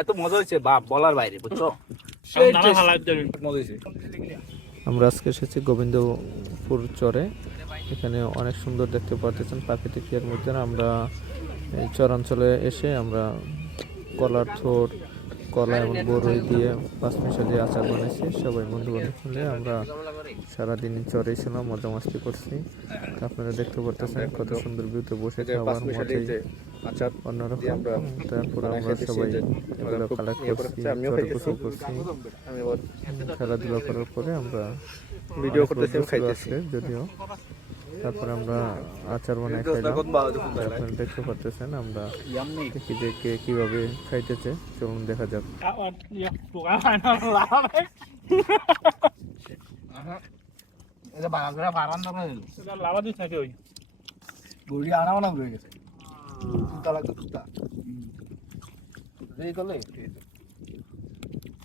এত মজা হয়েছে বাপ বলার বাইরে, বুঝছো? আমরা আজকে এসেছি গোবিন্দপুর চরে। এখানে অনেক সুন্দর দেখতে পাচ্ছেন প্রাকৃতিক এর মধ্যে। আমরা এই চরাঞ্চলে এসে আমরা কলার থোড়, কলা এবং বরই দিয়ে পাঁচমিশালি আচার বানাইছি। সবাই বন্ধু বান্ধব মিলে আমরা সারাদিন চরে ছিলাম, মজা মাস্তি করছি। আপনারা দেখতে পাচ্ছেন কত সুন্দর ভিউতে বসে খাবার মজাই অন্যরকম। তারপর আমরা সবাই এগুলো কালেক্ট করছি, চরে গোসল করছি, খেলাধুলা করার পরে আমরা ভিডিও করতেছি আজকে যদিও। তারপরে আমরা আচার বানাই খাইলাম। আপনারা দেখতে পাচ্ছেন আমরা দেখি যে কে কিভাবে খাইতেছে, চলুন দেখা যাক। এটা বাগাগরা বারান ধরে দিল। এটা লাভা দিস নাকি ওই গড়ি আনাও না রয়ে গেছে। তুতা লাগতো তুতা। এই করলে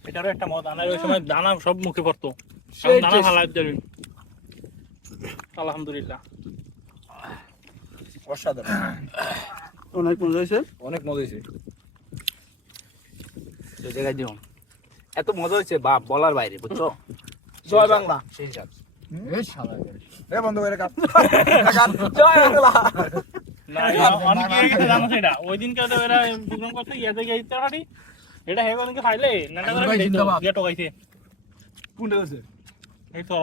এটারও একটা মত আনার ওই সময় দানা সব মুখে পড়তো। সেই দানা taste। হালাই দেবেন। আলহামদুলিল্লাহ অসাধারণ, অনেক মজা হয়েছে। অনেক মজা হয়েছে। তো জায়গায় দিও, এত মজা হয়েছে বাপ বলার বাইরে, বুঝছো? জয় বাংলা। সেই সাথ এই শালা এ বন্ধ করে কাট। জয় বাংলা। না অনেক কিছু জানো সেটা ওই দিনকে তো এরা প্রোগ্রাম করতে ইয়া থেকে ইত্যাদি হাঁটি এটা হেগো দিনকে খাইলে নাটা করে দিত গেটো গাইছে কোনটা আছে? এই তো